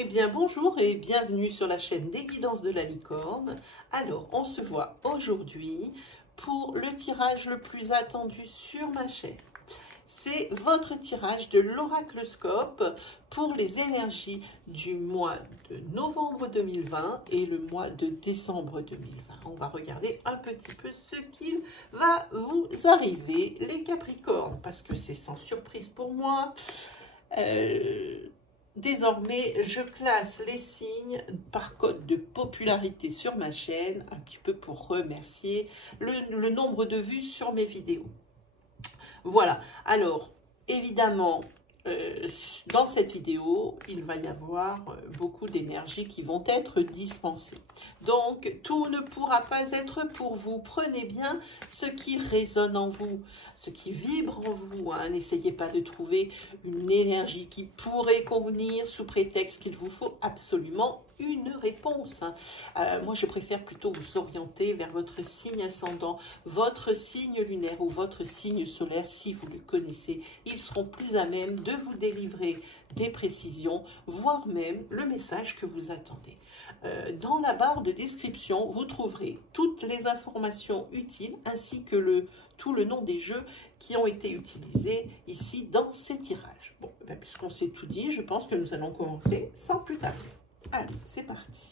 Eh bien bonjour et bienvenue sur la chaîne des guidances de la licorne. Alors on se voit aujourd'hui pour le tirage le plus attendu sur ma chaîne. C'est votre tirage de l'oracloscope pour les énergies du mois de novembre 2020 et le mois de décembre 2020. On va regarder un petit peu ce qu'il va vous arriver les Capricornes parce que c'est sans surprise pour moi. Désormais, je classe les signes par code de popularité sur ma chaîne, un petit peu pour remercier le nombre de vues sur mes vidéos. Voilà, alors évidemment, dans cette vidéo, il va y avoir beaucoup d'énergie qui vont être dispensées. Donc, tout ne pourra pas être pour vous. Prenez bien ce qui résonne en vous, ce qui vibre en vous. Hein. N'essayez pas de trouver une énergie qui pourrait convenir sous prétexte qu'il vous faut absolument une réponse. Moi, je préfère plutôt vous orienter vers votre signe ascendant, votre signe lunaire ou votre signe solaire si vous le connaissez. Ils seront plus à même de vous délivrer des précisions, voire même le message que vous attendez. Dans la barre de description, vous trouverez toutes les informations utiles ainsi que tout le nom des jeux qui ont été utilisés ici dans ces tirages. Bon, puisqu'on s'est tout dit, je pense que nous allons commencer sans plus tarder. Allez, c'est parti.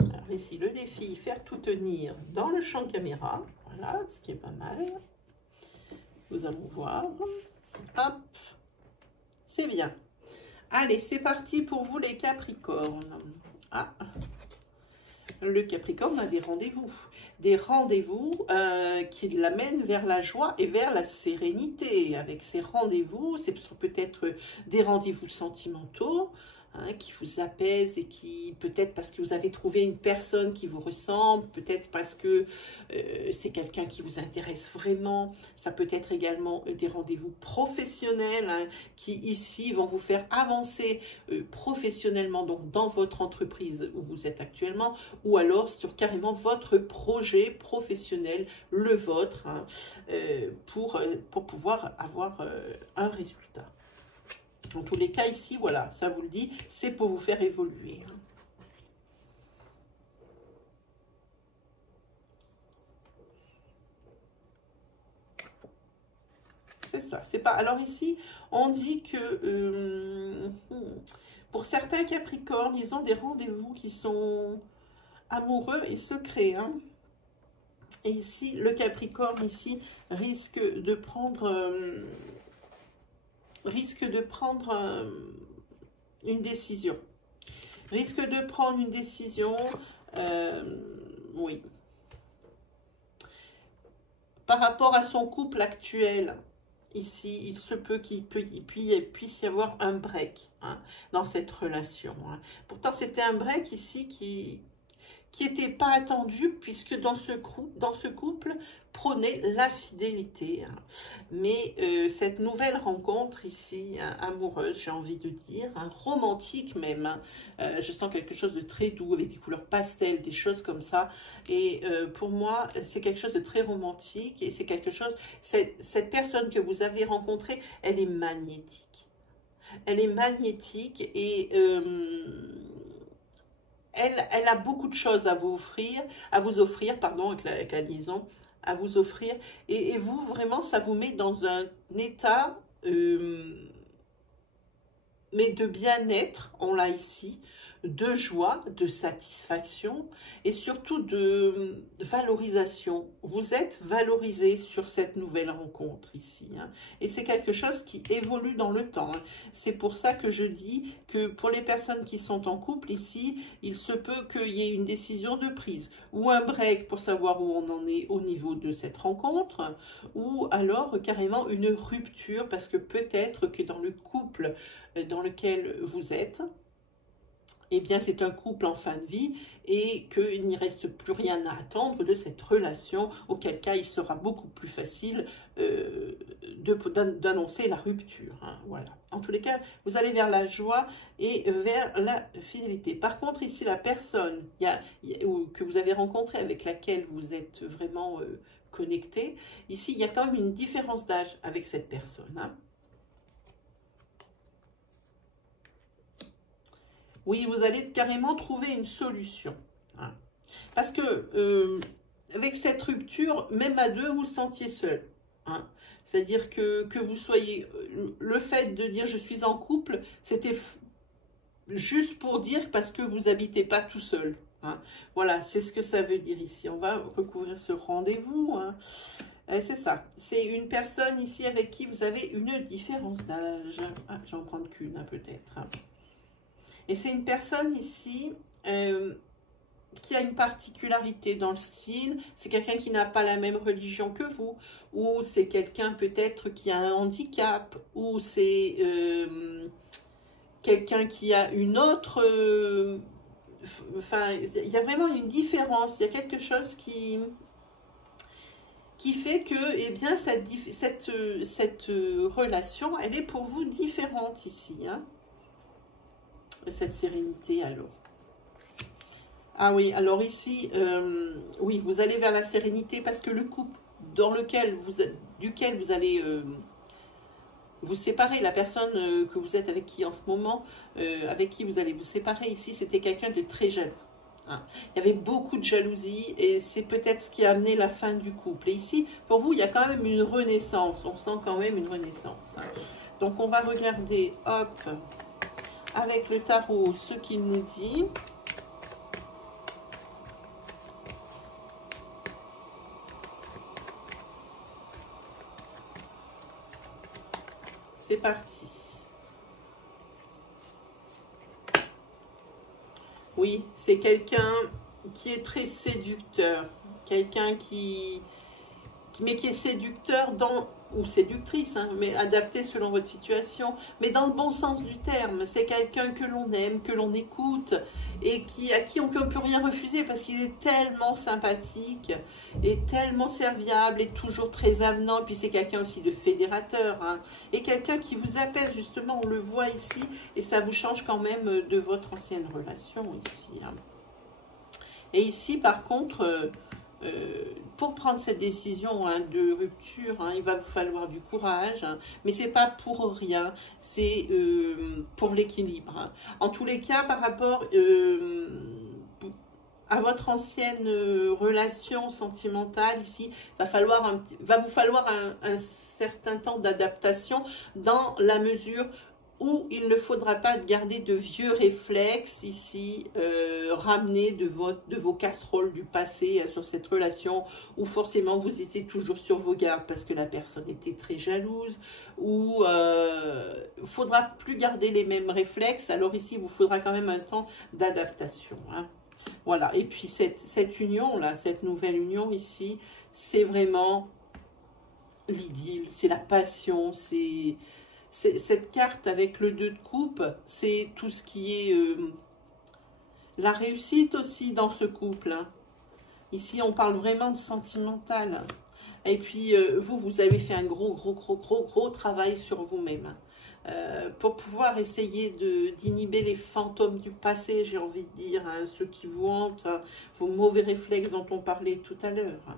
Alors ici, le défi, faire tout tenir dans le champ caméra. Voilà, ce qui est pas mal. Nous allons voir. Hop, c'est bien. Allez, c'est parti pour vous les Capricornes. Ah, le Capricorne a des rendez-vous. Des rendez-vous qui l'amènent vers la joie et vers la sérénité. Avec ces rendez-vous, c'est peut-être des rendez-vous sentimentaux, hein, qui vous apaisent et qui, peut-être parce que vous avez trouvé une personne qui vous ressemble, peut-être parce que c'est quelqu'un qui vous intéresse vraiment. Ça peut être également des rendez-vous professionnels, hein, qui ici vont vous faire avancer professionnellement, donc dans votre entreprise où vous êtes actuellement, ou alors sur carrément votre projet professionnel, le vôtre, hein, pour pouvoir avoir un résultat. Dans tous les cas, ici, voilà, ça vous le dit, c'est pour vous faire évoluer. C'est ça, c'est pas... Alors ici, on dit que pour certains Capricornes, ils ont des rendez-vous qui sont amoureux et secrets. Hein. Et ici, le Capricorne, ici, risque de prendre... une décision. Risque de prendre une décision, oui. Par rapport à son couple actuel, ici, il se peut qu'il puisse y avoir un break, hein, dans cette relation. Hein. Pourtant, c'était un break ici qui n'était pas attendu, puisque dans ce couple prônait la fidélité. Hein. Mais cette nouvelle rencontre ici, hein, amoureuse, j'ai envie de dire, hein, romantique même, hein, je sens quelque chose de très doux, avec des couleurs pastel, des choses comme ça. Et pour moi, c'est quelque chose de très romantique, et c'est quelque chose, cette personne que vous avez rencontrée, elle est magnétique. Elle est magnétique et... Elle a beaucoup de choses à vous offrir, pardon, avec la liaison, à vous offrir. Et vous, vraiment, ça vous met dans un état, mais de bien-être, on l'a ici, de joie, de satisfaction et surtout de valorisation. Vous êtes valorisé sur cette nouvelle rencontre ici. Hein. Et c'est quelque chose qui évolue dans le temps. Hein. C'est pour ça que je dis que pour les personnes qui sont en couple ici, il se peut qu'il y ait une décision de prise ou un break pour savoir où on en est au niveau de cette rencontre, ou alors carrément une rupture parce que peut-être que dans le couple dans lequel vous êtes, eh bien c'est un couple en fin de vie et qu'il n'y reste plus rien à attendre de cette relation, auquel cas il sera beaucoup plus facile d'annoncer la rupture. Hein, voilà. En tous les cas, vous allez vers la joie et vers la fidélité. Par contre, ici, la personne que vous avez rencontrée, avec laquelle vous êtes vraiment connecté, ici, il y a quand même une différence d'âge avec cette personne. Hein. Oui, vous allez carrément trouver une solution. Hein. Parce que avec cette rupture, même à deux, vous vous sentiez seul. Hein. C'est-à-dire que vous soyez... Le fait de dire « je suis en couple », c'était juste pour dire parce que vous n'habitez pas tout seul. Hein. Voilà, c'est ce que ça veut dire ici. On va recouvrir ce rendez-vous. Hein. C'est ça. C'est une personne ici avec qui vous avez une différence d'âge. Ah, j'en prends qu'une, hein, peut-être. Hein. Et c'est une personne ici qui a une particularité dans le style. C'est quelqu'un qui n'a pas la même religion que vous. Ou c'est quelqu'un peut-être qui a un handicap. Ou c'est quelqu'un qui a une autre... Enfin, il y a vraiment une différence. Il y a quelque chose qui fait que, eh bien, cette relation, elle est pour vous différente ici, hein. Cette sérénité, alors. Ah oui, alors ici, oui, vous allez vers la sérénité parce que le couple duquel vous allez vous séparer, la personne que vous êtes avec qui en ce moment, avec qui vous allez vous séparer ici, c'était quelqu'un de très jaloux. Hein. Il y avait beaucoup de jalousie et c'est peut-être ce qui a amené la fin du couple. Et ici, pour vous, il y a quand même une renaissance. On sent quand même une renaissance. Hein. Donc, on va regarder, hop, avec le tarot, ce qu'il nous dit. C'est parti. Oui, c'est quelqu'un qui est très séducteur. Quelqu'un mais qui est séducteur ou séductrice, hein, mais adapté selon votre situation, mais dans le bon sens du terme. C'est quelqu'un que l'on aime, que l'on écoute, et à qui on ne peut rien refuser, parce qu'il est tellement sympathique, et tellement serviable, et toujours très avenant, puis c'est quelqu'un aussi de fédérateur, hein, et quelqu'un qui vous apaise, justement, on le voit ici, et ça vous change quand même de votre ancienne relation, ici. Hein. Et ici, par contre... pour prendre cette décision, hein, de rupture, hein, il va vous falloir du courage, hein, mais c'est pas pour rien, c'est pour l'équilibre. Hein. En tous les cas, par rapport à votre ancienne relation sentimentale, ici, va vous falloir un certain temps d'adaptation dans la mesure où il ne faudra pas garder de vieux réflexes ici, ramenés de vos casseroles du passé sur cette relation, où forcément vous étiez toujours sur vos gardes parce que la personne était très jalouse, ou il ne faudra plus garder les mêmes réflexes. Alors ici, il vous faudra quand même un temps d'adaptation. Hein. Voilà, et puis cette union-là, cette nouvelle union ici, c'est vraiment l'idylle, c'est la passion, c'est... Cette carte avec le 2 de coupe, c'est tout ce qui est la réussite aussi dans ce couple. Hein. Ici, on parle vraiment de sentimental. Et puis, vous avez fait un gros travail sur vous-même. Hein. Pour pouvoir essayer d'inhiber les fantômes du passé, j'ai envie de dire, hein, ceux qui vous hantent, hein, vos mauvais réflexes dont on parlait tout à l'heure. Hein.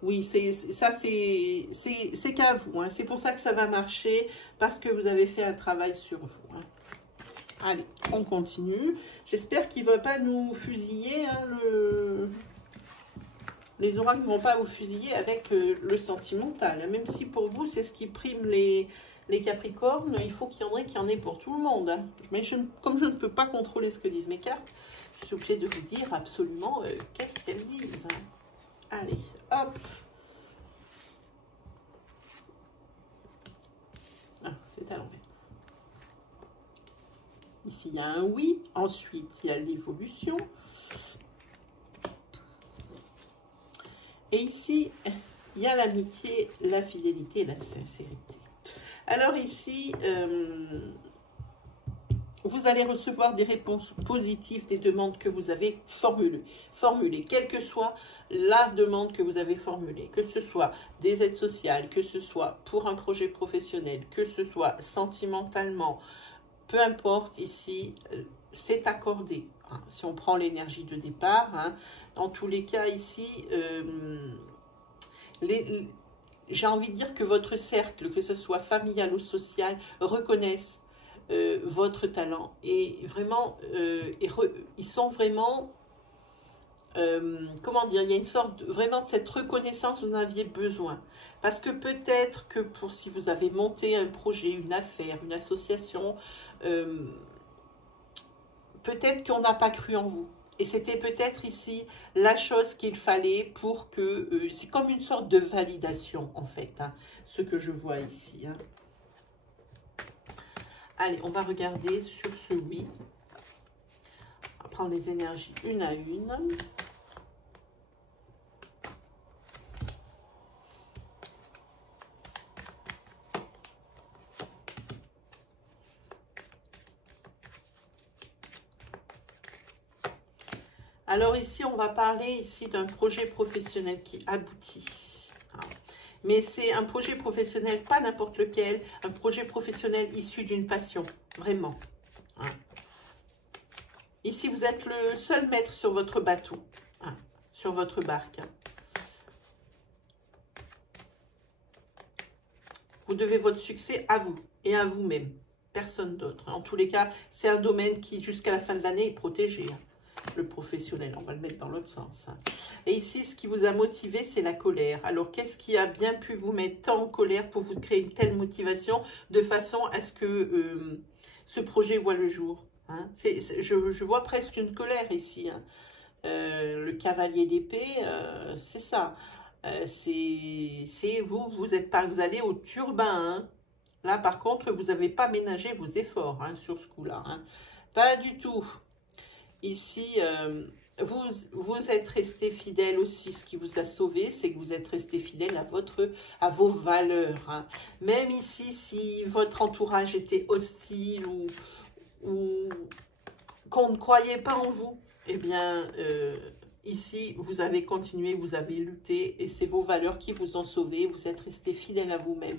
Oui, ça c'est qu'à vous. Hein. C'est pour ça que ça va marcher, parce que vous avez fait un travail sur vous. Hein. Allez, on continue. J'espère qu'il ne va pas nous fusiller. Hein, les oracles ne vont pas vous fusiller avec le sentimental. Même si pour vous, c'est ce qui prime les Capricornes, il faut qu'il y en ait pour tout le monde. Hein. Mais comme je ne peux pas contrôler ce que disent mes cartes, je suis obligée de vous dire absolument qu'est-ce qu'elles disent. Hein. Allez, hop. Ah, c'est à l'envers. Ici, il y a un oui. Ensuite, il y a l'évolution. Et ici, il y a l'amitié, la fidélité et la sincérité. Alors ici, vous allez recevoir des réponses positives des demandes que vous avez formulées, quelle que soit la demande que vous avez formulée, que ce soit des aides sociales, que ce soit pour un projet professionnel, que ce soit sentimentalement, peu importe, ici, c'est accordé. Hein. Si on prend l'énergie de départ, hein, dans tous les cas, ici, j'ai envie de dire que votre cercle, que ce soit familial ou social, reconnaissent votre talent. Et vraiment, ils sont vraiment, comment dire, il y a une sorte vraiment de cette reconnaissance, vous en aviez besoin. Parce que peut-être que si vous avez monté un projet, une affaire, une association, peut-être qu'on n'a pas cru en vous. Et c'était peut-être ici la chose qu'il fallait pour que... c'est comme une sorte de validation, en fait, hein, ce que je vois ici. Hein. Allez, on va regarder sur ce oui. On va prendre les énergies une à une. Alors ici, on va parler ici d'un projet professionnel qui aboutit. Mais c'est un projet professionnel, pas n'importe lequel, un projet professionnel issu d'une passion, vraiment. Ici, vous êtes le seul maître sur votre bateau, sur votre barque. Vous devez votre succès à vous et à vous-même, personne d'autre. En tous les cas, c'est un domaine qui, jusqu'à la fin de l'année, est protégé. Le professionnel, on va le mettre dans l'autre sens. Et ici, ce qui vous a motivé, c'est la colère. Alors, qu'est-ce qui a bien pu vous mettre tant en colère pour vous créer une telle motivation de façon à ce que ce projet voit le jour, hein? Je vois presque une colère ici. Hein. Le cavalier d'épée, c'est ça. C'est vous allez au turbin. Hein. Là, par contre, vous n'avez pas ménagé vos efforts hein, sur ce coup-là. Hein. Pas du tout. Ici, vous êtes resté fidèle aussi. Ce qui vous a sauvé, c'est que vous êtes resté fidèle à vos valeurs. Hein. Même ici, si votre entourage était hostile ou qu'on ne croyait pas en vous, eh bien, ici, vous avez continué, vous avez lutté et c'est vos valeurs qui vous ont sauvé. Vous êtes resté fidèle à vous-même.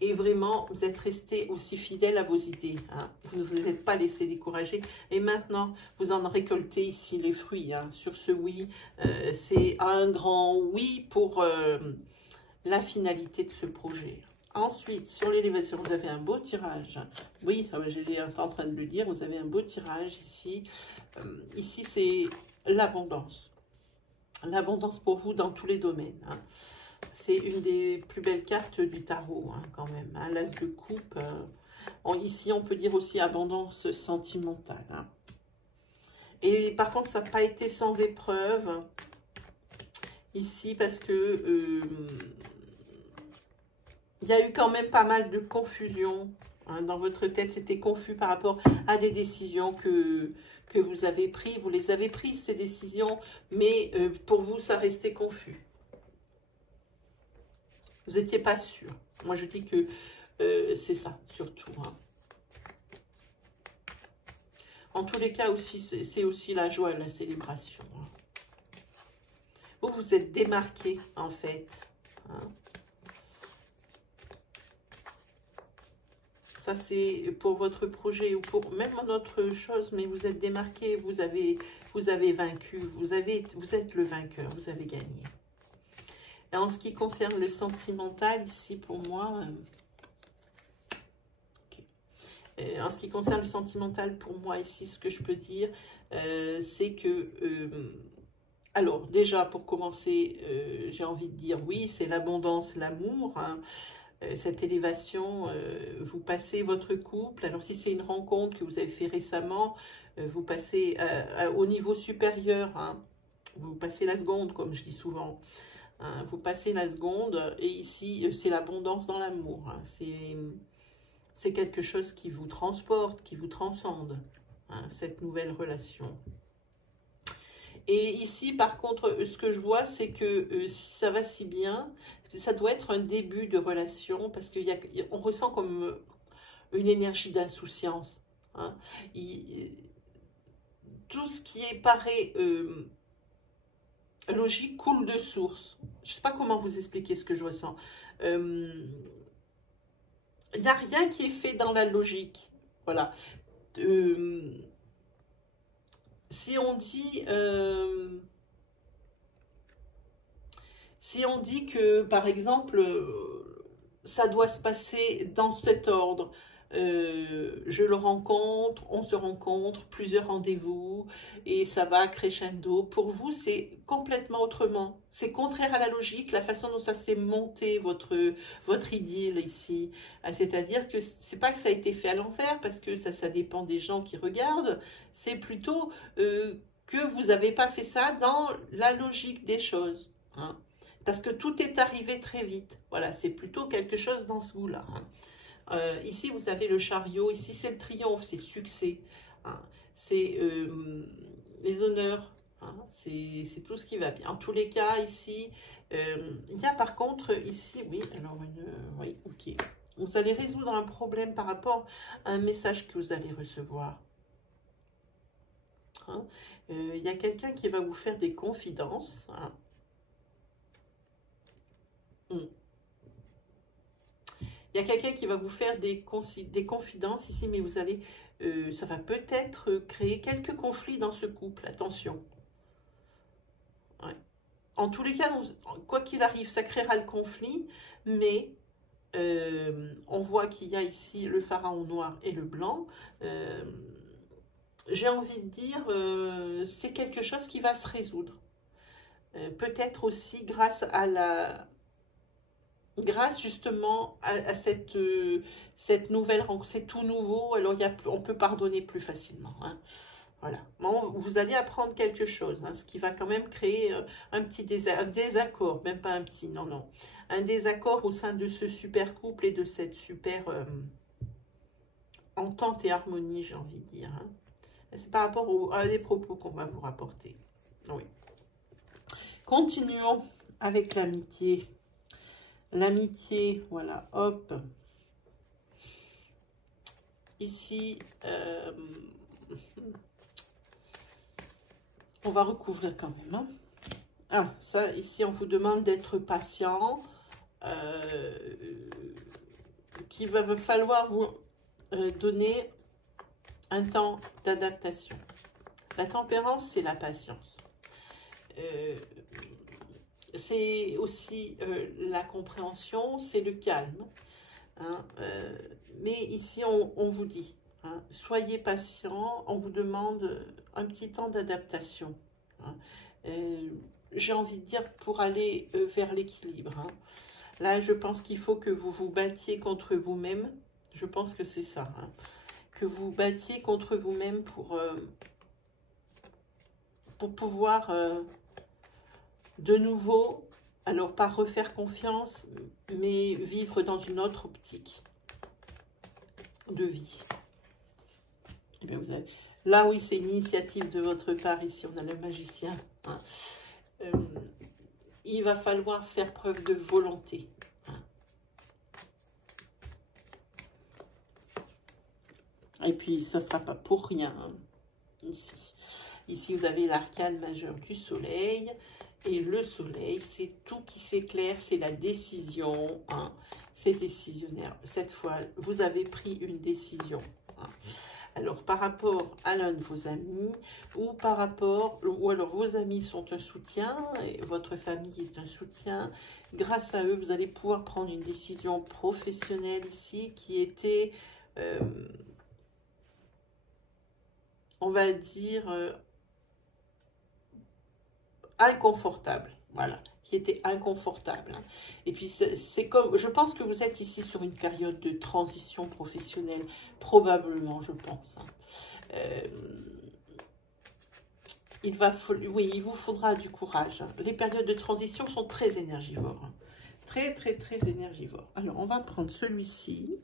Et vraiment, vous êtes resté aussi fidèle à vos idées. Hein. Vous ne vous êtes pas laissé décourager. Et maintenant, vous en récoltez ici les fruits. Hein. Sur ce oui, c'est un grand oui pour la finalité de ce projet. Ensuite, sur l'élévation, vous avez un beau tirage. Oui, j'étais en train de le dire, vous avez un beau tirage ici. Ici, c'est l'abondance. L'abondance pour vous dans tous les domaines. Hein. C'est une des plus belles cartes du tarot, hein, quand même. Hein, l'as de coupe. Ici, on peut dire aussi abondance sentimentale. Hein. Et par contre, ça n'a pas été sans épreuve. Ici, parce que il y a eu quand même pas mal de confusion. Hein, dans votre tête, c'était confus par rapport à des décisions que vous avez prises. Vous les avez prises, ces décisions, mais pour vous, ça restait confus. Vous n'étiez pas sûr. Moi, je dis que c'est ça, surtout. Hein. En tous les cas, aussi, c'est aussi la joie et la célébration. Hein. Vous vous êtes démarqué, en fait. Hein. Ça, c'est pour votre projet ou pour même autre chose, mais vous êtes démarqué, vous avez vaincu, vous êtes le vainqueur, vous avez gagné. Et en ce qui concerne le sentimental, ici, pour moi... en ce qui concerne le sentimental, pour moi, ici, ce que je peux dire, c'est que... alors, déjà, pour commencer, j'ai envie de dire, oui, c'est l'abondance, l'amour, hein, cette élévation, vous passez votre couple. Alors, si c'est une rencontre que vous avez fait récemment, vous passez au niveau supérieur, hein, vous passez la seconde, comme je dis souvent. Hein, vous passez la seconde et ici, c'est l'abondance dans l'amour. Hein, c'est quelque chose qui vous transporte, qui vous transcende, hein, cette nouvelle relation. Et ici, par contre, ce que je vois, c'est que si ça va si bien, ça doit être un début de relation parce qu'on ressent comme une énergie d'insouciance. Hein. Tout ce qui est paraît logique coule de source. Je ne sais pas comment vous expliquer ce que je ressens. Il n'y a rien qui est fait dans la logique. Voilà. Si on dit que, par exemple, ça doit se passer dans cet ordre, je le rencontre, on se rencontre, plusieurs rendez-vous, et ça va crescendo. Pour vous, c'est complètement autrement. C'est contraire à la logique, la façon dont ça s'est monté, votre idylle ici. C'est-à-dire que c'est pas que ça a été fait à l'envers, parce que ça dépend des gens qui regardent, c'est plutôt que vous n'avez pas fait ça dans la logique des choses. Hein. Parce que tout est arrivé très vite. Voilà, c'est plutôt quelque chose dans ce goût-là. Hein. Ici, vous avez le chariot. Ici, c'est le triomphe, c'est le succès. Hein. C'est les honneurs. Hein. C'est tout ce qui va bien. En tous les cas, ici, il y a par contre, ici, oui, alors, oui, ok. Vous allez résoudre un problème par rapport à un message que vous allez recevoir. Hein. Il y a quelqu'un qui va vous faire des confidences. Hein. Il y a quelqu'un qui va vous faire des confidences ici, mais vous allez, ça va peut-être créer quelques conflits dans ce couple. Attention. Ouais. En tous les cas, quoi qu'il arrive, ça créera le conflit, mais on voit qu'il y a ici le pharaon noir et le blanc. J'ai envie de dire, c'est quelque chose qui va se résoudre. Peut-être aussi grâce à grâce justement à cette nouvelle rencontre, c'est tout nouveau, alors on peut pardonner plus facilement. Hein. Voilà. Bon, vous allez apprendre quelque chose, hein, ce qui va quand même créer un petit désaccord, même pas un petit, non, non. Un désaccord au sein de ce super couple et de cette super entente et harmonie, j'ai envie de dire. Hein. C'est par rapport à des propos qu'on va vous rapporter. Oui. Continuons avec l'amitié. L'amitié, voilà, hop. Ici, on va recouvrir quand même. Hein. Ah, ça, ici, on vous demande d'être patient. Qu'il va falloir vous donner un temps d'adaptation. La tempérance, c'est la patience. C'est aussi la compréhension, c'est le calme. Hein, mais ici, on vous dit, hein, soyez patient, on vous demande un petit temps d'adaptation. Hein. J'ai envie de dire pour aller vers l'équilibre. Hein. Là, je pense qu'il faut que vous vous battiez contre vous-même. Je pense que c'est ça. Hein. Que vous battiez contre vous-même pour pouvoir... de nouveau, alors pas refaire confiance, mais vivre dans une autre optique de vie. Et bien vous avez, là, oui, c'est une initiative de votre part. Ici, on a le magicien. Hein. Il va falloir faire preuve de volonté. Hein. Et puis, ça ne sera pas pour rien. Hein, ici. Ici, vous avez l'arcane majeur du soleil. Et le soleil, c'est tout qui s'éclaire, c'est la décision. Hein. C'est décisionnaire. Cette fois, vous avez pris une décision. Hein. Alors, par rapport à l'un de vos amis, ou alors vos amis sont un soutien, et votre famille est un soutien. Grâce à eux, vous allez pouvoir prendre une décision professionnelle ici qui était, on va dire, inconfortable. Voilà, qui était inconfortable. Hein. Et puis, c'est comme, je pense que vous êtes ici sur une période de transition professionnelle, probablement, je pense. Hein. Oui, il vous faudra du courage. Hein. Les périodes de transition sont très énergivores. Hein. Très, très, très énergivores. Alors, on va prendre celui-ci.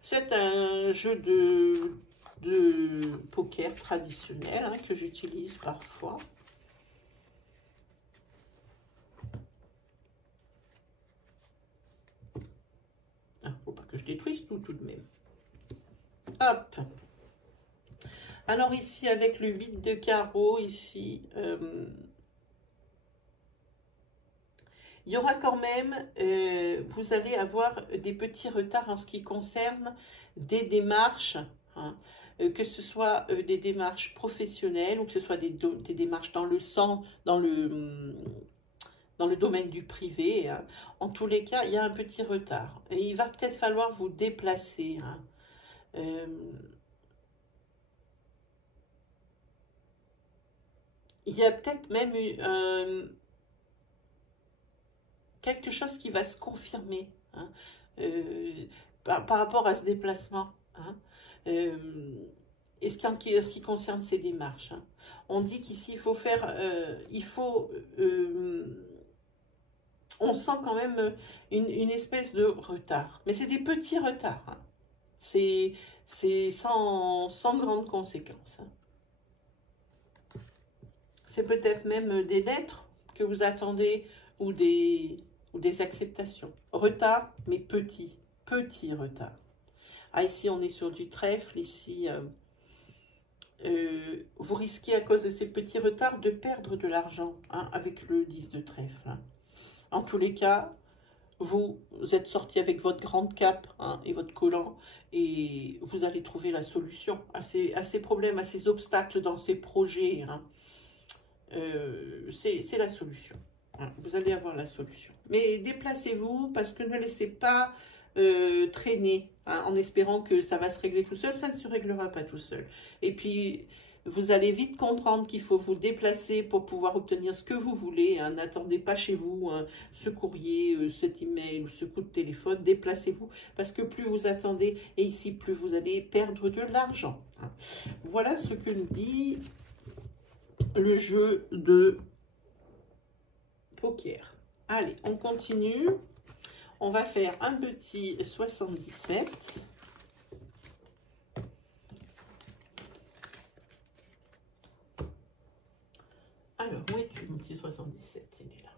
C'est un jeu de poker traditionnel hein, que j'utilise parfois. Faut pas que je détruise tout de même. Hop. Alors ici, avec le 8 de carreau, ici, il y aura quand même, vous allez avoir des petits retards en ce qui concerne des démarches, hein, que ce soit des démarches professionnelles ou que ce soit des démarches dans le sang, dans le domaine du privé. Hein. En tous les cas, il y a un petit retard. Et il va peut-être falloir vous déplacer. Hein. Il y a peut-être même quelque chose qui va se confirmer, hein, par rapport à ce déplacement. Hein, et ce qui concerne ces démarches. Hein. On dit qu'ici, il faut faire... on sent quand même une espèce de retard. Mais c'est des petits retards. Hein. C'est sans grandes conséquences. Hein. C'est peut-être même des lettres que vous attendez ou des acceptations. Retard, mais petit retard. Ah, ici, on est sur du trèfle. Ici, vous risquez, à cause de ces petits retards, de perdre de l'argent, hein, avec le 10 de trèfle. Hein. En tous les cas, vous êtes sorti avec votre grande cape, hein, et votre collant, et vous allez trouver la solution à ces problèmes, à ces obstacles dans ces projets. Hein. C'est la solution. Hein. Vous allez avoir la solution. Mais déplacez-vous, parce que ne laissez pas traîner, hein, en espérant que ça va se régler tout seul. Ça ne se réglera pas tout seul. Et puis, vous allez vite comprendre qu'il faut vous déplacer pour pouvoir obtenir ce que vous voulez. Hein. N'attendez pas chez vous, hein, ce courrier, cet email ou ce coup de téléphone. Déplacez-vous, parce que plus vous attendez, et ici, plus vous allez perdre de l'argent. Hein. Voilà ce que nous dit le jeu de poker. Allez, on continue. On va faire un petit 77. Alors, où es-tu, mon petit 77? Il est là.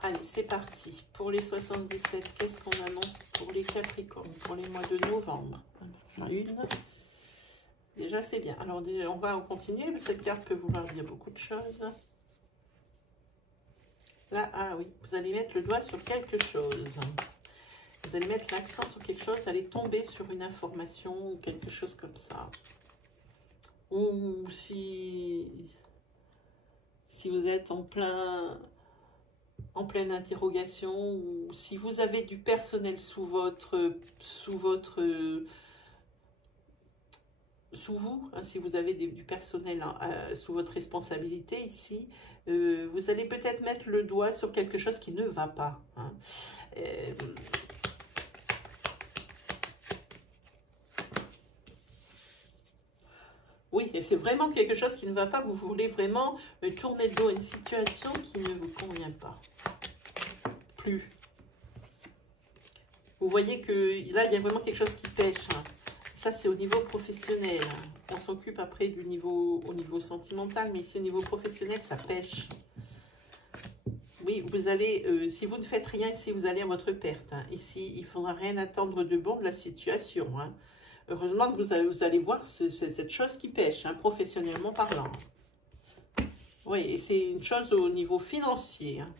Allez, c'est parti. Pour les 77, qu'est-ce qu'on annonce pour les Capricornes, pour les mois de novembre? Une. Déjà, c'est bien. Alors, on va continuer. Cette carte peut vouloir dire beaucoup de choses. Là, ah oui, vous allez mettre le doigt sur quelque chose. Vous allez mettre l'accent sur quelque chose, vous allez tomber sur une information ou quelque chose comme ça. Ou si vous êtes en pleine interrogation, ou si vous avez du personnel sous vous, hein, si vous avez du personnel, hein, sous votre responsabilité ici, vous allez peut-être mettre le doigt sur quelque chose qui ne va pas. Hein. Oui, et c'est vraiment quelque chose qui ne va pas. Vous voulez vraiment tourner le dos à une situation qui ne vous convient pas. Plus. Vous voyez que là, il y a vraiment quelque chose qui pêche. Hein. Ça, c'est au niveau professionnel. On s'occupe après au niveau sentimental, mais ici, au niveau professionnel, ça pêche. Oui, vous allez, si vous ne faites rien ici, vous allez à votre perte. Hein. Ici, il ne faudra rien attendre de bon de la situation. Hein. Heureusement que vous allez voir cette chose qui pêche, hein, professionnellement parlant. Oui, et c'est une chose au niveau financier. Hein.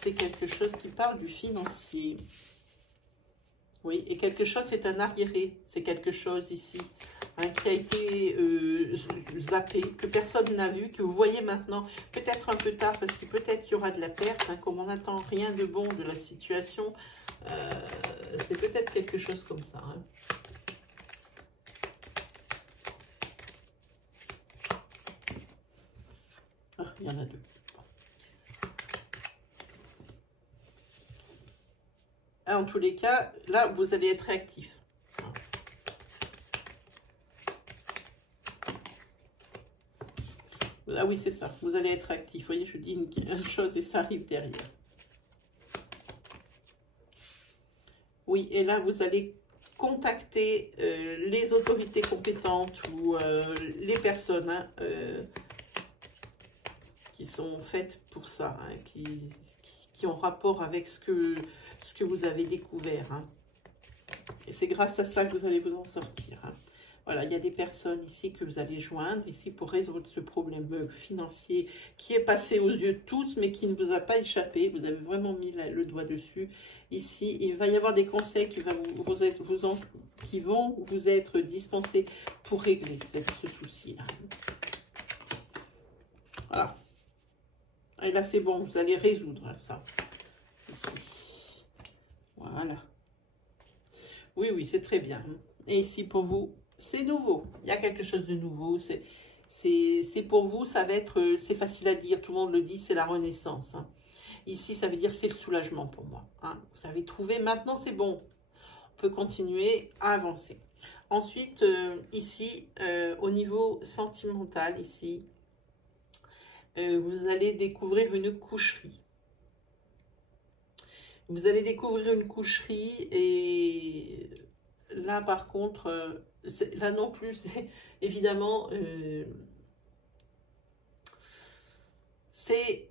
C'est quelque chose qui parle du financier. Oui, et quelque chose, c'est un arriéré. C'est quelque chose ici, hein, qui a été zappé, que personne n'a vu, que vous voyez maintenant, peut-être un peu tard, parce que peut-être il y aura de la perte. Hein, comme on n'attend rien de bon de la situation, c'est peut-être quelque chose comme ça. Hein. Ah, il y en a deux. En tous les cas, là, vous allez être réactif. Ah oui, c'est ça. Vous allez être actif. Vous voyez, je dis une chose et ça arrive derrière. Oui, et là, vous allez contacter les autorités compétentes ou les personnes, hein, qui sont faites pour ça, hein, qui ont rapport avec ce que vous avez découvert. Hein. Et c'est grâce à ça que vous allez vous en sortir. Hein. Voilà, il y a des personnes ici que vous allez joindre, ici pour résoudre ce problème financier qui est passé aux yeux de tous, mais qui ne vous a pas échappé. Vous avez vraiment mis le doigt dessus. Ici, il va y avoir des conseils qui vont vous être dispensés pour régler ce souci-là. Voilà. Et là, c'est bon, vous allez résoudre ça. Ici. Voilà. Oui, oui, c'est très bien. Et ici, pour vous, c'est nouveau. Il y a quelque chose de nouveau. C'est pour vous, ça va être, c'est facile à dire, tout le monde le dit, c'est la renaissance. Hein. Ici, ça veut dire c'est le soulagement pour moi. Hein. Vous avez trouvé, maintenant c'est bon. On peut continuer à avancer. Ensuite, ici, au niveau sentimental, ici, vous allez découvrir une coucherie. Vous allez découvrir une coucherie et là, par contre, là non plus, c'est évidemment, c'est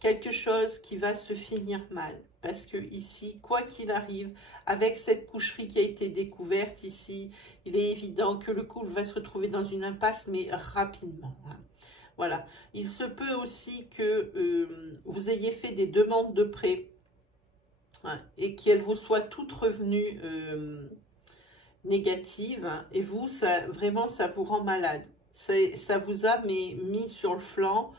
quelque chose qui va se finir mal. Parce que ici, quoi qu'il arrive, avec cette coucherie qui a été découverte ici, il est évident que le couple va se retrouver dans une impasse, mais rapidement. Hein. Voilà. Il se peut aussi que vous ayez fait des demandes de prêt hein, et qu'elles vous soient toutes revenues négatives. Hein, et vous, ça, vraiment, ça vous rend malade. Ça vous a mis sur le flanc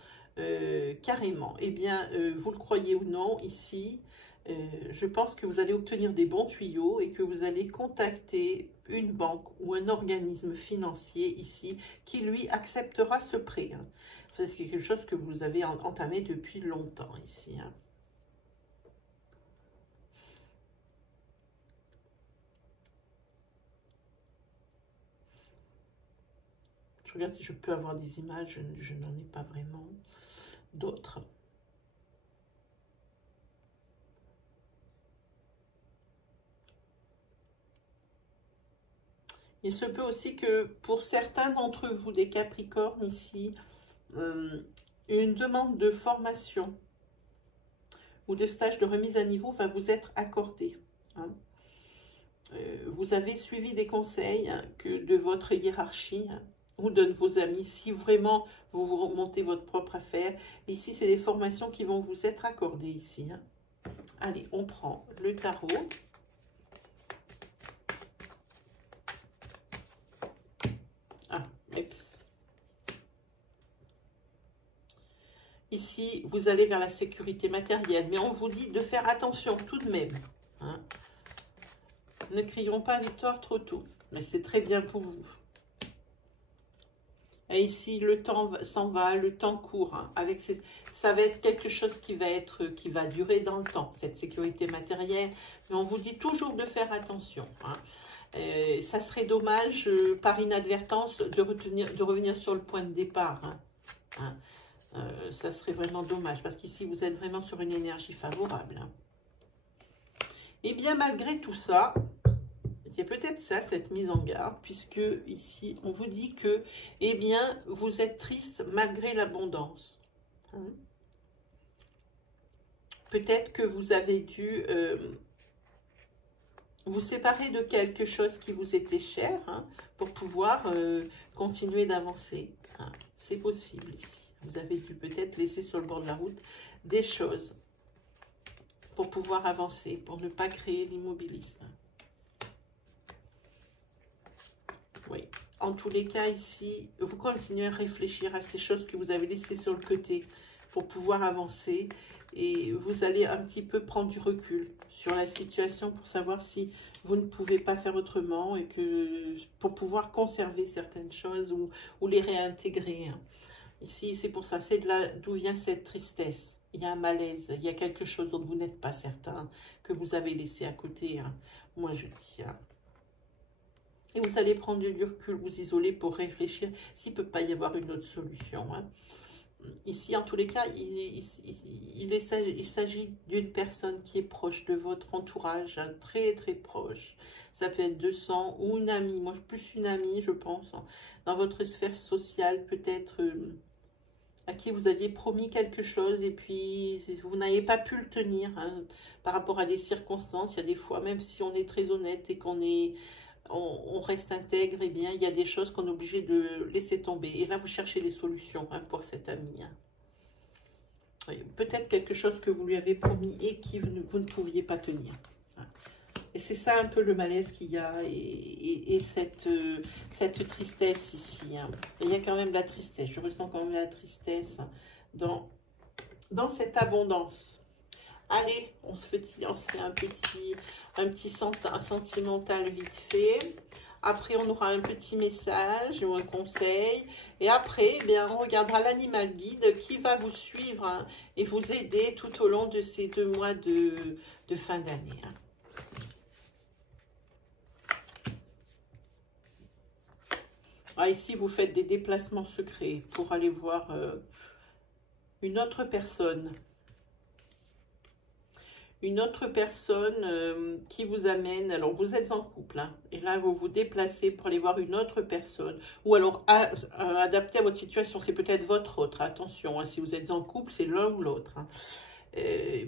carrément. Eh bien, vous le croyez ou non, ici, je pense que vous allez obtenir des bons tuyaux et que vous allez contacter une banque ou un organisme financier ici qui, lui, acceptera ce prêt. Hein. C'est quelque chose que vous avez entamé depuis longtemps ici. Hein. Je regarde si je peux avoir des images, je n'en ai pas vraiment d'autres. Il se peut aussi que pour certains d'entre vous, des Capricornes ici, une demande de formation ou de stage de remise à niveau va vous être accordée. Hein. Vous avez suivi des conseils hein, de votre hiérarchie hein, ou de vos amis, si vraiment vous remontez votre propre affaire. Ici, c'est des formations qui vont vous être accordées ici. Hein. Allez, on prend le tarot. Ah, oups. Ici, vous allez vers la sécurité matérielle, mais on vous dit de faire attention tout de même. Hein. Ne crions pas victoire trop tôt, mais c'est très bien pour vous. Et ici, le temps s'en va, le temps court. Hein, ça va être quelque chose qui va durer dans le temps, cette sécurité matérielle. Mais on vous dit toujours de faire attention. Hein. Ça serait dommage, par inadvertance, de revenir sur le point de départ. Hein. Hein. Ça serait vraiment dommage, parce qu'ici, vous êtes vraiment sur une énergie favorable. Hein. Et bien, malgré tout ça, il y a peut-être ça, cette mise en garde, puisque ici, on vous dit que, eh bien, vous êtes triste malgré l'abondance. Hein. Peut-être que vous avez dû vous séparer de quelque chose qui vous était cher, hein, pour pouvoir continuer d'avancer. Hein. C'est possible ici. Vous avez dû peut-être laisser sur le bord de la route des choses pour pouvoir avancer, pour ne pas créer l'immobilisme. Oui. En tous les cas, ici, vous continuez à réfléchir à ces choses que vous avez laissées sur le côté pour pouvoir avancer. Et vous allez un petit peu prendre du recul sur la situation pour savoir si vous ne pouvez pas faire autrement et que pour pouvoir conserver certaines choses ou les réintégrer. Hein. Ici, c'est pour ça, c'est de là d'où vient cette tristesse. Il y a un malaise, il y a quelque chose dont vous n'êtes pas certain, que vous avez laissé à côté. Hein. Moi, je dis. Hein. Et vous allez prendre du recul, vous isoler pour réfléchir s'il ne peut pas y avoir une autre solution. Hein. Ici, en tous les cas, il s'agit d'une personne qui est proche de votre entourage, hein, très très proche. Ça peut être de sang ou une amie, moi plus une amie je pense, hein, dans votre sphère sociale peut-être, à qui vous aviez promis quelque chose et puis vous n'avez pas pu le tenir hein, par rapport à des circonstances. Il y a des fois, même si on est très honnête et qu'on est on reste intègre, eh bien, il y a des choses qu'on est obligé de laisser tomber. Et là, vous cherchez des solutions hein, pour cet ami. Hein. Peut-être quelque chose que vous lui avez promis et que vous ne pouviez pas tenir. Hein. Et c'est ça un peu le malaise qu'il y a et cette tristesse ici. Hein. Et il y a quand même de la tristesse. Je ressens quand même la tristesse dans cette abondance. Allez, on se fait un petit sentimental vite fait. Après, on aura un petit message ou un conseil. Et après, eh bien, on regardera l'animal guide qui va vous suivre hein, et vous aider tout au long de ces 2 mois de fin d'année. Hein. Ah, ici, vous faites des déplacements secrets pour aller voir une autre personne. Une autre personne qui vous amène, alors vous êtes en couple, hein, et là vous vous déplacez pour aller voir une autre personne, ou alors adapté à votre situation, c'est peut-être votre autre, attention, hein, si vous êtes en couple, c'est l'un ou l'autre, hein,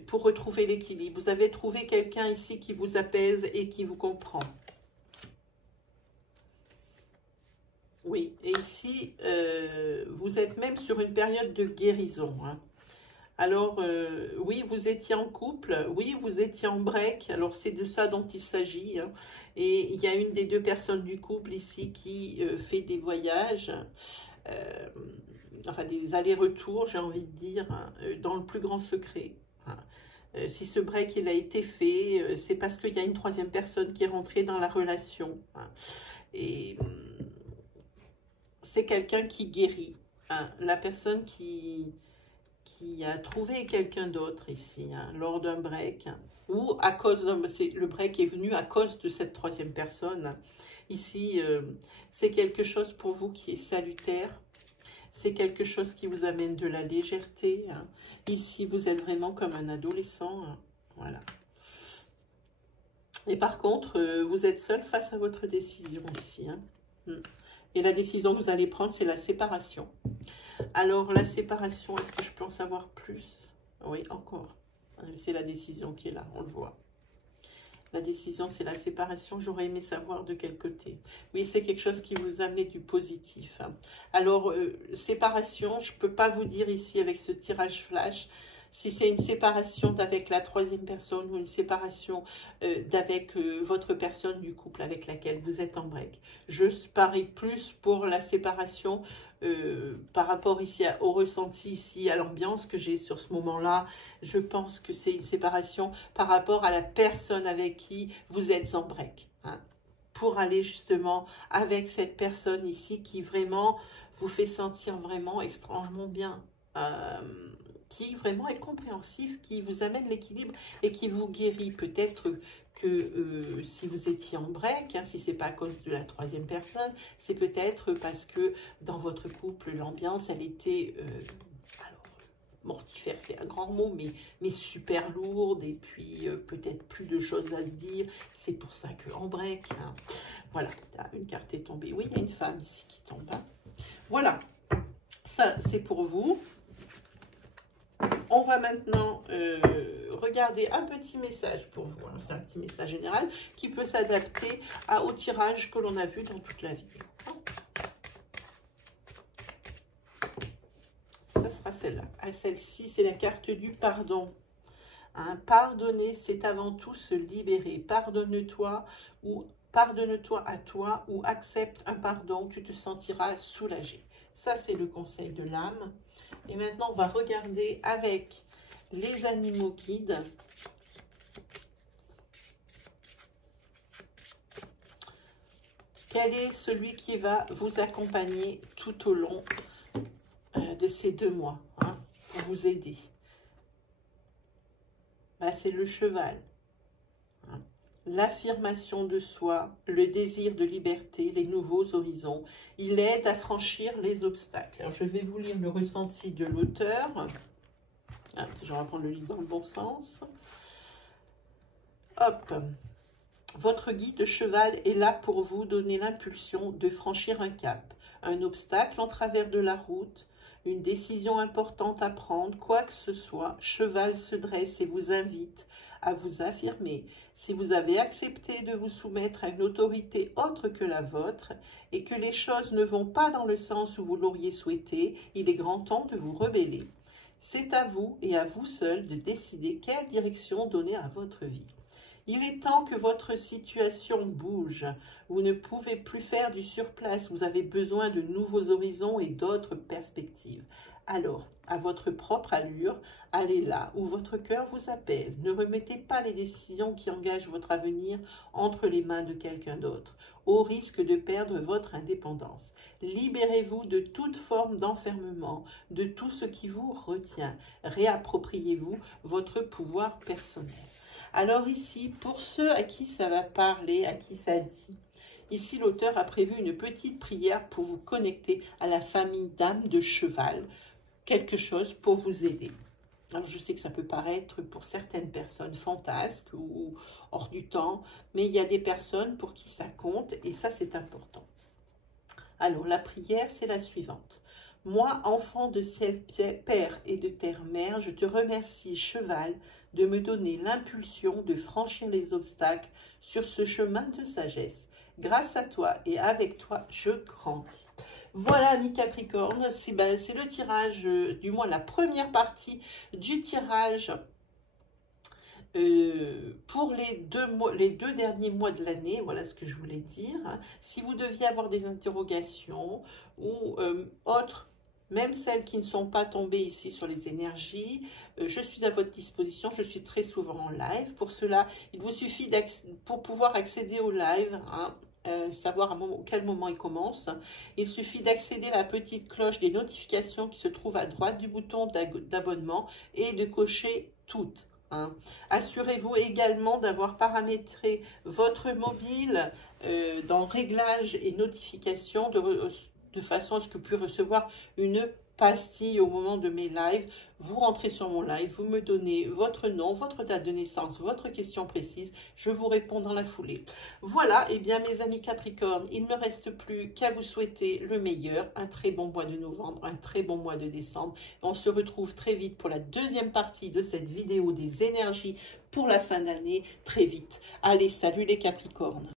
pour retrouver l'équilibre. Vous avez trouvé quelqu'un ici qui vous apaise et qui vous comprend. Oui, et ici, vous êtes même sur une période de guérison, hein. Alors, oui, vous étiez en couple, oui, vous étiez en break, alors c'est de ça dont il s'agit. Hein. Et il y a une des 2 personnes du couple ici qui fait des voyages, enfin des allers-retours, j'ai envie de dire, hein, dans le plus grand secret. Hein. Si ce break il a été fait, c'est parce qu'il y a une 3e personne qui est rentrée dans la relation. Hein. Et c'est quelqu'un qui guérit, hein. La personne qui a trouvé quelqu'un d'autre ici, hein, lors d'un break, hein, ou à cause le break est venu à cause de cette 3e personne. Ici, c'est quelque chose pour vous qui est salutaire, c'est quelque chose qui vous amène de la légèreté. Hein. Ici, vous êtes vraiment comme un adolescent, hein, voilà. Et par contre, vous êtes seul face à votre décision ici. Hein. Et la décision que vous allez prendre, c'est la séparation. Alors, la séparation, est-ce que je peux en savoir plus? Oui, encore. C'est la décision qui est là, on le voit. La décision, c'est la séparation. J'aurais aimé savoir de quel côté. Oui, c'est quelque chose qui vous amène du positif. Hein. Alors, séparation, je ne peux pas vous dire ici avec ce tirage flash si c'est une séparation d'avec la 3e personne ou une séparation d'avec votre personne du couple avec laquelle vous êtes en break. Je parie plus pour la séparation par rapport ici au ressenti, ici à l'ambiance que j'ai sur ce moment-là. Je pense que c'est une séparation par rapport à la personne avec qui vous êtes en break. Hein, pour aller justement avec cette personne ici qui vraiment vous fait sentir vraiment étrangement bien. Qui vraiment est compréhensif, qui vous amène l'équilibre et qui vous guérit. Peut-être que si vous étiez en break, hein, si ce n'est pas à cause de la 3e personne, c'est peut-être parce que dans votre couple, l'ambiance, elle était, alors, mortifère, c'est un grand mot, mais super lourde, et puis peut-être plus de choses à se dire. C'est pour ça qu'en break, hein, voilà, une carte est tombée. Oui, il y a une femme ici qui tombe. Hein. Voilà, ça c'est pour vous. On va maintenant regarder un petit message pour vous. C'est un petit message général qui peut s'adapter au tirage que l'on a vu dans toute la vidéo. Ça sera celle-là. Celle-ci, c'est la carte du pardon. Hein, pardonner, c'est avant tout se libérer. Pardonne-toi à toi ou accepte un pardon, tu te sentiras soulagé. Ça, c'est le conseil de l'âme. Et maintenant, on va regarder avec les animaux guides. Quel est celui qui va vous accompagner tout au long de ces 2 mois, hein, pour vous aider? Bah, c'est le cheval. Hein. L'affirmation de soi, le désir de liberté, les nouveaux horizons. Il aide à franchir les obstacles. Alors, je vais vous lire le ressenti de l'auteur. Ah, je vais reprendre le livre dans le bon sens. Hop. Votre guide cheval est là pour vous donner l'impulsion de franchir un cap, un obstacle en travers de la route, une décision importante à prendre, quoi que ce soit, Cheval se dresse et vous invite à vous affirmer. Si vous avez accepté de vous soumettre à une autorité autre que la vôtre et que les choses ne vont pas dans le sens où vous l'auriez souhaité, il est grand temps de vous rebeller. C'est à vous et à vous seul de décider quelle direction donner à votre vie. Il est temps que votre situation bouge. Vous ne pouvez plus faire du surplace. Vous avez besoin de nouveaux horizons et d'autres perspectives. Alors, à votre propre allure, allez là où votre cœur vous appelle. Ne remettez pas les décisions qui engagent votre avenir entre les mains de quelqu'un d'autre, au risque de perdre votre indépendance. Libérez-vous de toute forme d'enfermement, de tout ce qui vous retient. Réappropriez-vous votre pouvoir personnel. Alors ici, pour ceux à qui ça va parler, à qui ça dit, ici l'auteur a prévu une petite prière pour vous connecter à la famille d'âme de cheval, quelque chose pour vous aider. Alors je sais que ça peut paraître pour certaines personnes fantasque ou hors du temps, mais il y a des personnes pour qui ça compte et ça c'est important. Alors la prière c'est la suivante. Moi, enfant de ciel père et de terre mère, je te remercie, cheval, de me donner l'impulsion de franchir les obstacles sur ce chemin de sagesse. Grâce à toi et avec toi, je grandis. Voilà, amis Capricorne, c'est le tirage, du moins la première partie du tirage pour les deux derniers mois de l'année. Voilà ce que je voulais dire. Si vous deviez avoir des interrogations ou autres, même celles qui ne sont pas tombées ici sur les énergies, je suis à votre disposition. Je suis très souvent en live. Pour cela, il vous suffit, pour pouvoir accéder au live, savoir à quel moment il commence, il suffit d'accéder à la petite cloche des notifications qui se trouve à droite du bouton d'abonnement et de cocher toutes. Assurez-vous également d'avoir paramétré votre mobile dans réglages et notifications de façon à ce que vous puissiez recevoir une pastille au moment de mes lives. Vous rentrez sur mon live, vous me donnez votre nom, votre date de naissance, votre question précise, je vous réponds dans la foulée. Voilà, et bien mes amis Capricorne, il ne me reste plus qu'à vous souhaiter le meilleur, un très bon mois de novembre, un très bon mois de décembre. On se retrouve très vite pour la deuxième partie de cette vidéo des énergies pour la fin d'année, très vite. Allez, salut les Capricornes.